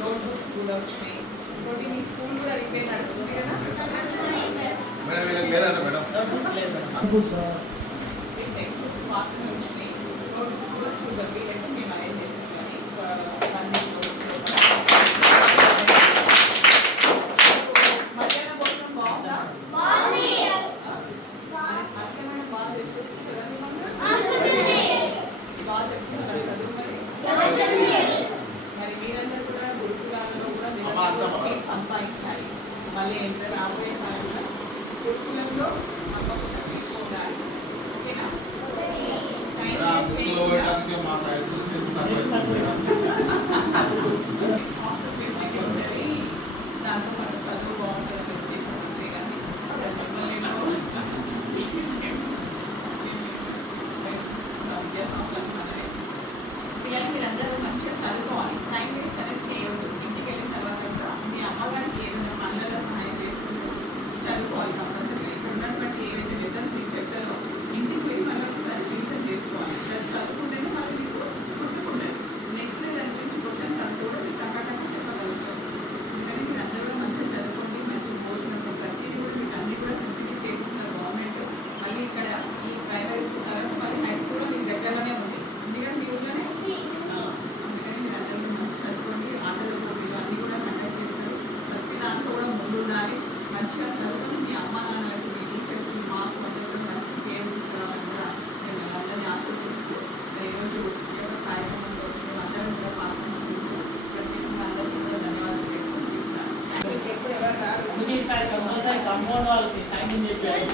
Loan books కూడా వచ్చినాయి ఇంకోటి మీ స్కూల్ కూడా రిపేర్ నడుస్తుంది కదా నోట్ బుక్స్ లేదు మేడం టెక్స్ట్ బుక్స్ మాత్రమే వచ్చినాయి నోట్ బుక్స్ కూడా చూడండి లేకపోతే సంపాదించాలి. మళ్ళీ ఎంత రాబోయే కాలంలో గురుకులంలో తప్పకుండా శిక్ష ఓకేనా? మంచిగా చదువుకుని మీ అమ్మ కూడా మేము అందరినీ ఆశీర్వదిస్తూ ఈరోజు ఈ యొక్క ధన్యవాదాలు తెలుసుకుని తీసుకురావాలి కంపల్సరీ కంపౌండ్ వాళ్ళకి టైం చెప్పారు.